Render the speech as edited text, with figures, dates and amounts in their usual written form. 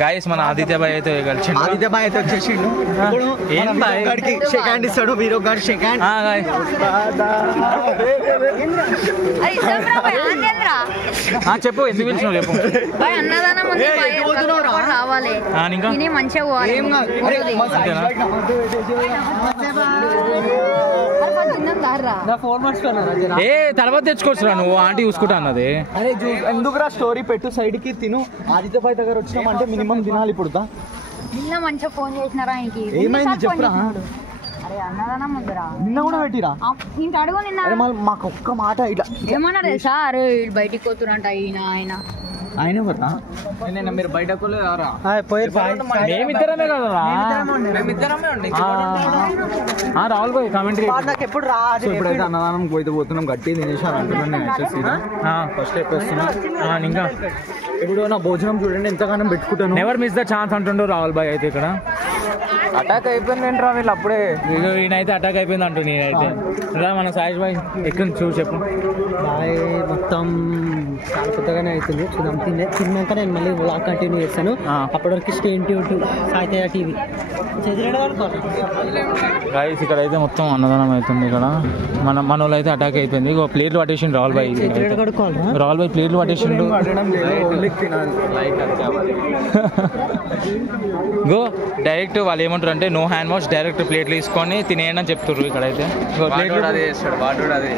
Guys మన Aditya bye అయితే కలిసిండు. Aditya bye అయితే వచ్చేసిండు. ఏం బాయ్ షేక్ హ్యాండ్ ఇస్తాడు. వీరో గారు షేక్ హ్యాండ్. చెప్పు ఎందుకు పిలిచినావు చెప్పు. రావాలి మంచిగా ఏ తర్వాత తెచ్చుకోవచ్చురా నువ్వు ఆంటీ చూసుకుంటా అన్నది. అరే ఎందుకురా స్టోరీ పెట్టు సైడ్ కి తిను. ఆదిత్య బాయ్ దగ్గర వచ్చినామంటే మినిమం తినాలి. ఇప్పుడు నిన్న మంచిగా ఫోన్ చేసినారా ఆయనకి? ఏమైంది చెప్పురా. అరే అన్నదానం ఉందిరా. నిన్న కూడా పెట్టిరా? ఇంత అడుగు నిన్న. మాకు ఒక్క మాట ఇట్లా ఏమన్నా తెలుసా? అరే బయటికి పోతురంట ఆయన ఎవరా? మీరు బయటకు మేమిద్దరమే కదా. రాహుల్ భాయ్ కామెంట్ నాకు ఎప్పుడు రా. ఇప్పుడైతే అన్నదానం పోయితే పోతున్నాం. గట్టి తినేసారు అంటున్నాను నేను వచ్చేసి ఫస్ట్ స్టెప్ వేస్తున్నా. ఇంకా ఇప్పుడు నా భోజనం చూడండి ఎంతగానో పెట్టుకుంటాను. నెవర్ మిస్ ద ఛాన్స్ అంటుండు రాహుల్ భాయ్ అయితే. ఇక్కడ అటాక్ అయిపోయింది ఏంట్రా వీళ్ళు అప్పుడే. ఈయనైతే అటాక్ అయిపోయింది అంటూ నేనైతే. మన సాయేష్ భాయ్ ఎక్కడ చూసి చెప్పు. బాయ్ మొత్తం చాలా పెద్దగానే అవుతుంది. చూద్దాం తిన్నాక నేను మళ్ళీ వ్లాగ్ కంటిన్యూ చేస్తాను. అప్పటివరకు stay tune to Sai Teja TV. Guys ఇక్కడ అయితే మొత్తం అన్నదానం అవుతుంది. ఇక్కడ మన వాళ్ళు అయితే అటాక్ అయిపోయింది. ఇక ప్లేట్లు పట్టేసిండు రాహుల్ భాయ్. రాహుల్ భాయ్ ప్లేట్లు పట్టేసిండు. గో డైరెక్ట్ వాళ్ళు ఏమంటారు అంటే నో హ్యాండ్ వాష్, డైరెక్ట్ ప్లేట్లు తీసుకొని తినేయండి అని చెప్తారు. ఇక్కడైతే ప్లేట్లు అదే చేస్తాడు. వాడు అదే